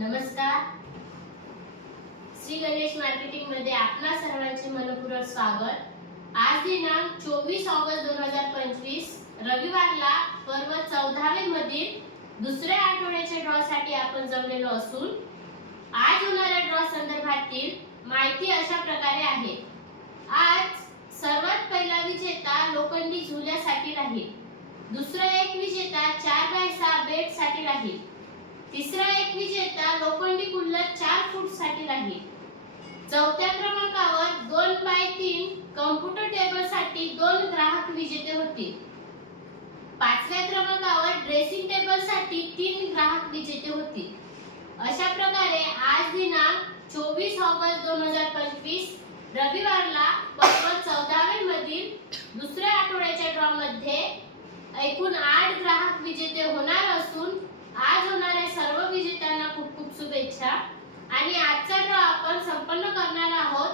नमस्कार. श्री गणेश मार्केटिंगमध्ये आपणा सर्वांचे मनपूर्वक स्वागत. आज दिनांक चोवीस ऑगस्ट दोन हजार पंचवीस रविवारला पर्व चौदावे मधील दुसऱ्या आठवड्याच्या ड्रॉ साठी आपण जमलेलो असून आज होणाऱ्या ड्रॉ संदर्भातील माहिती अशा प्रकारे आहे. आज सर्वात पहिला विजेता लोखंडी झुल्यासाठी राहील. दुसरा एक विजेता चार बाय सहा बेटसाठी राहील. तिसरा एक विजेता लोखंडी कुल्लर चार फूटसाठी राहील. चौथ्या क्रमांकावर दोन बाय तीन कम्प्युटर टेबलसाठी दोन ग्राहक विजेते होतील. पाचव्या क्रमांकावर ड्रेसिंग टेबलसाठी तीन ग्राहक विजेते होतील. अशा प्रकारे आज दिनांक चोवीस ऑगस्ट दोन हजार पंचवीस रविवारला पर्व चौदावे मधील दुसऱ्या आठवड्याच्या ड्रॉ मध्ये एकूण आठ ग्राहक विजेते होणार असून आज होणाऱ्या सर्व विजेत्यांना खूप खूप आणि आजचा ड्रॉ आपण संपन्न करणार आहोत.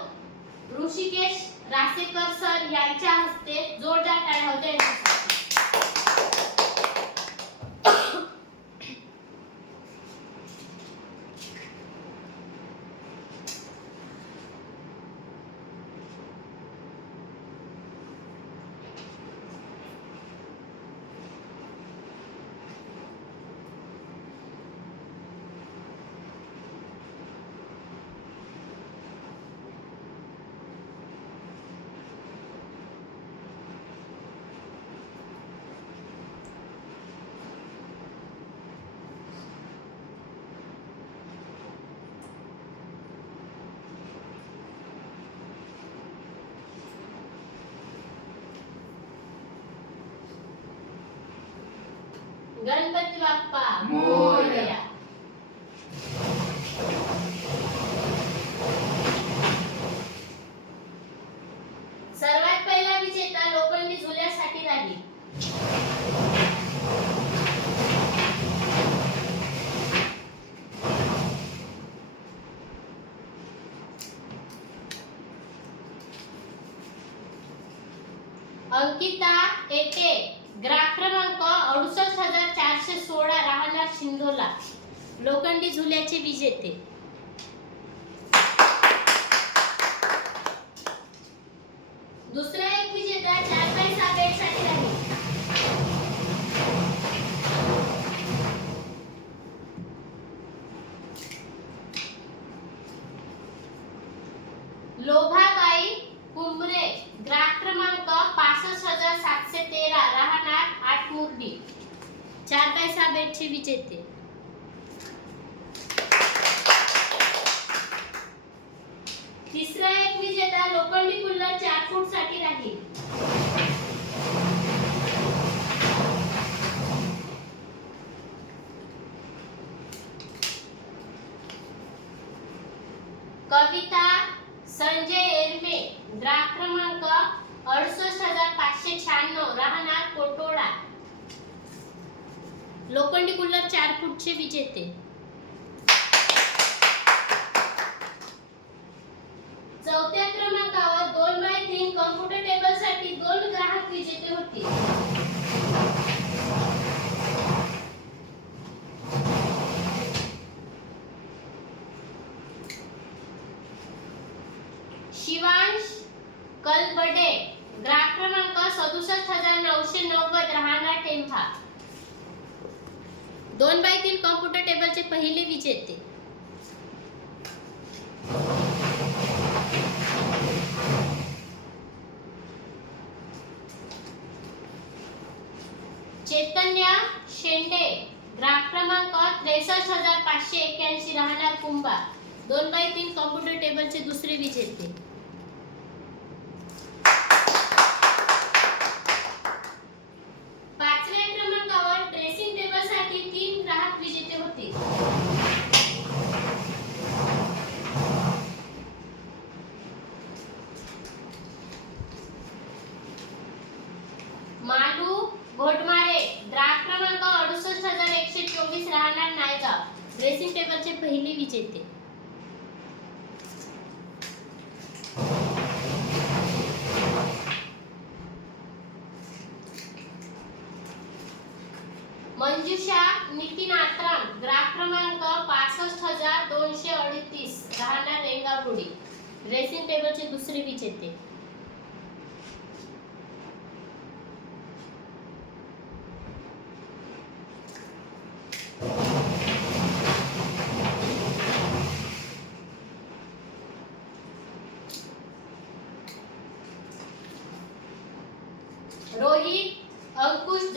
ऋषिकेश रासेकर सर यांच्या हस्ते जोरदार टाळ्या होत्या. गणपती बाप्पा मोरया. सर्वात पहिला विजेता लोखंडी झुल्यासाठी राहील अंकिता टेटे ग्राहक क्रमांक अडुसष्ट हजार चारशे सोळा राहणार शिंदोला. लोखंडी झुल्याचे विजेते. दुसरे एक विजेता चार बाय सहा बेटसाठी राहील लोभाबाई कुंभरे ग्राहक क्रमांक पासष्ट हजार सातशे तेरा राहणार आठ मुरडी चार विजेते तिसरा एक विजेता लोखंडी कुल्लर चार फूटसाठी राहील कविता संजय एरमे ग्राहक क्रमांक अडुसष्ट हजार पाचशे शहाण्णव राहणार कोटोळा लोखंडी कुल्लर चार फूटचे विजेते. चौथ्या क्रमांकावर दोन बाय तीन कॉम्प्युटर टेबलसाठी दोन ग्राहक विजेते होते. शिवांश कलबडे ग्राहक क्रमांक सदुसष्ट हजार नऊशे नव्वद राहणार टेंभा दोन बाय तीन कॉम्प्युटर टेबलचे पहिले विजेते चैतन्य शेंडे ग्राहक क्रमांक त्रेसष्ट हजार पाचशे एक्क्याऐंशी राहणार कुंभा दोन बाय तीन कॉम्प्युटर टेबलचे दुसरे विजेते पाचव्या क्रमांकावर ड्रेसिंग टेबलसाठी तीन ग्राहक विजेते होते मालू घोटमारे ग्राहक क्रमांक अडुसष्ट हजार एकशे चोवीस राहणार नायगाव पहिले विजेते मंजुषा नितीन आत्राम ग्राफ क्रमांक पासष्ट हजार दोनशे अडतीस. राहणार रेंगापुडी ड्रेसिंग टेबलचे दुसरे विजेते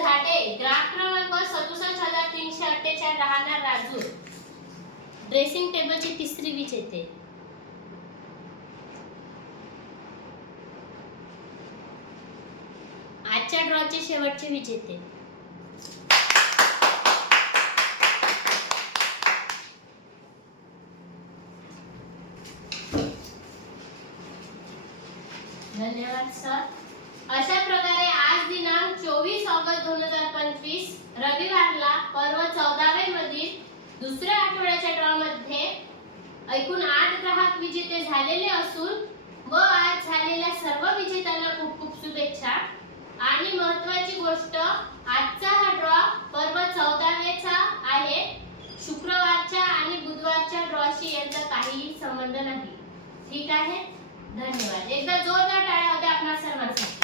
झाडे. ग्राहक क्रमांक सदुसष्ट हजार तीनशे अठ्ठेचाळीस राहणार राजू. ड्रेसिंग टेबलची तिसरी वीज येते. आजच्या ड्रॉचे शेवटचे विजेते धन्यवाद सर अशा प्रकारे आज दिनांक चोवीस ऑगस्ट दोन हजार पंचवीस रविवारला पर्व चौदावे मधील दुसऱ्या आठवड्याच्या ड्रॉ मध्ये एकूण आठ ग्राहक विजेते झालेले असून व आज झालेल्या सर्व विजेत्यांना खूप खूप शुभेच्छा. आणि महत्वाची गोष्ट आजचा हा ड्रॉ पर्व चौदावेचा आहे. शुक्रवारच्या आणि बुधवारच्या ड्रॉशी यांचा काहीही संबंध नाही. ठीक आहे? धन्यवाद. एकदा जोरदार टाळ्या होत्या आपणा सर्वांसाठी.